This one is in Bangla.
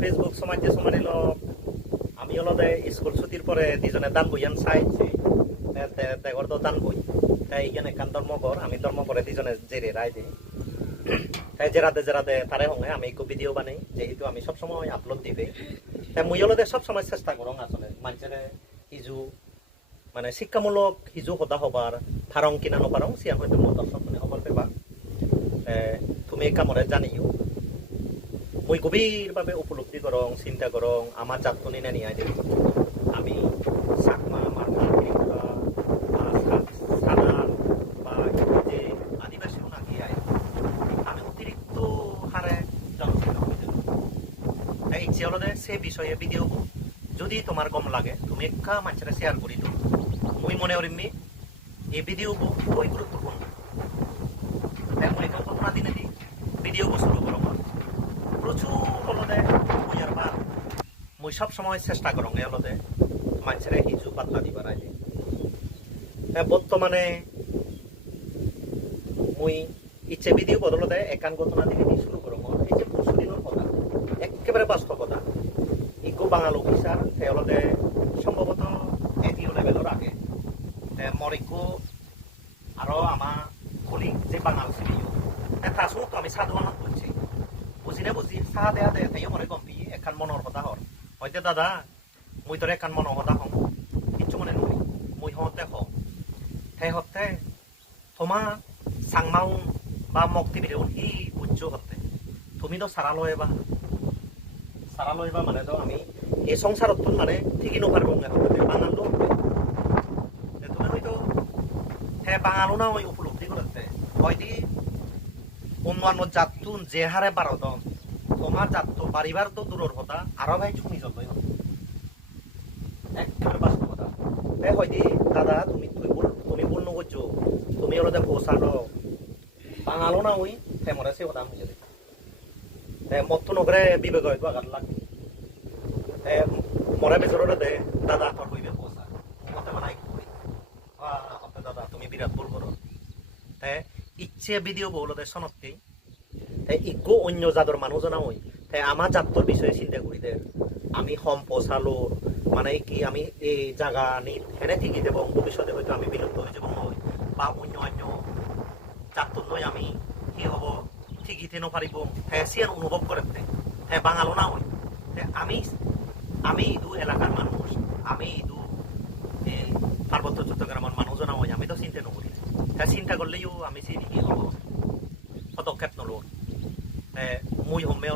ফেসবুক সমাজে আমি হলদে স্কুল ছুটির পরে দুজনে দান বইয়ান চাইছি দেগর তো দান বই তাই এখানে কান ধর্মকর আমি ধর্মকরে দুজনে জেরে রায় দিই তাই জেরাতে তারে হঙে আমি একটু ভিডিও বানাই যেহেতু আমি সবসময় আপলোড দিবে তাই মুই হলদে সবসময় চেষ্টা করং আসলে মানুষের হিজু মানে শিক্ষামূলক হিজু হতা হবার ফারং কিনা নপারং সিয়ান হয়তো মোৰ দর্শক মানে হবার পেবা তুমি এই কামরে জানিও মই গভীরভাবে উপলব্ধি করং চিন্তা করং আমার জাতনি নানি আই আমি চাকমা মারমা ত্রিপুরা সাধারণ বা যে আদিবাসী নাকি আই আমি অতিরিক্ত হারে জনসংখ্যা হয়ে যাব এই ইচ্ছে হলো সে বিষয়ে ভিডিও যদি তোমার গম লাগে তুমি একটা মানুষের শেয়ার করি তো মই মনে করিমি এই ভিডিও খুবই গুরুত্বপূর্ণ তাই মই কল্পনা দিনে দি ভিডিও শুরু করো প্রচুর হলদে মই আর বার মই সব সময় চেষ্টা করং এই হলদে মানুষের হিজু পাত্তা দিবার আইলে বর্তমানে মই ইচ্ছে ভিডিও বদলতে একান ঘটনা দিনে দি শুরু করো এই যে পরশুদিনের কথা একেবারে বাস্তবতা ইকো বাঙাল অফিসার হলদে সম্ভবত এটিও লেভেলের আগে মরিকো আরো আমার কলিগ যে বাঙাল ছিল তার সঙ্গে আমি সাধুয়ানত বলছি বুঝিনে বুঝি চাহ দেয়া দে তাইও মনে গম পিয়ে এখান মনের কথা হর হয়তো দাদা মুই তোর এখান মনৰ কথা হম কিচ্ছু মনে নই মুই হতে হম সেই হতে তোমা সাংমাউন বা মক্তি বিরেউন হি উচ্চ হতে তুমি তো সারা লয়বা মানে তো আমি এই সংসারত মানে ঠিকই নপারব বাঙাল লোক তুমি হয়তো হ্যাঁ বাঙালো না ওই উপলব্ধি করতে হয়তো অন্যান্য জাতুন যে হারে বারদন তোমার জাত বাড়িবার তো দূরের কথা আরো ভাই ছুনি চলবে একেবারে বাস্তবতা হয়তো দাদা তুমি পূর্ণ করছো তুমি ওরা পৌঁছানো বাঙালো না ওই ফেমরে সে কথা হয়ে যাবে মত নগরে বিবেক হয়তো আঘাত লাগে মরে বেচরে দে দাদা তোর হইবে পৌঁছা মতে বানাই দাদা তুমি বিরাট ভুল করো ইচ্ছে ভিডিও বহুলতে সনত্তি ইকো অন্য জাতর মানুষজনা হই তাই আমার জাতর বিষয়ে চিন্তা করি দে আমি হম পৌঁছালো মানে কি আমি এই জায়গা নি হেনে ঠিকই দেব ভবিষ্যতে হয়তো আমি বিলুপ্ত হয়ে যাব নয় বা অন্য জাতর নয় আমি কি হব ঠিকই তেন পারিব হ্যাঁ সিয়ান অনুভব করে হ্যাঁ বাঙালো না হই আমি ইদু এলাকার মানুষ আমি ইদু পার্বত্য চট্টগ্রামের মানুষজনা হই আমি তো চিন্তা নকরি হ্যাঁ চিন্তা করলেও আমি চিনি কি হব পদক্ষেপ নলো মুই হমে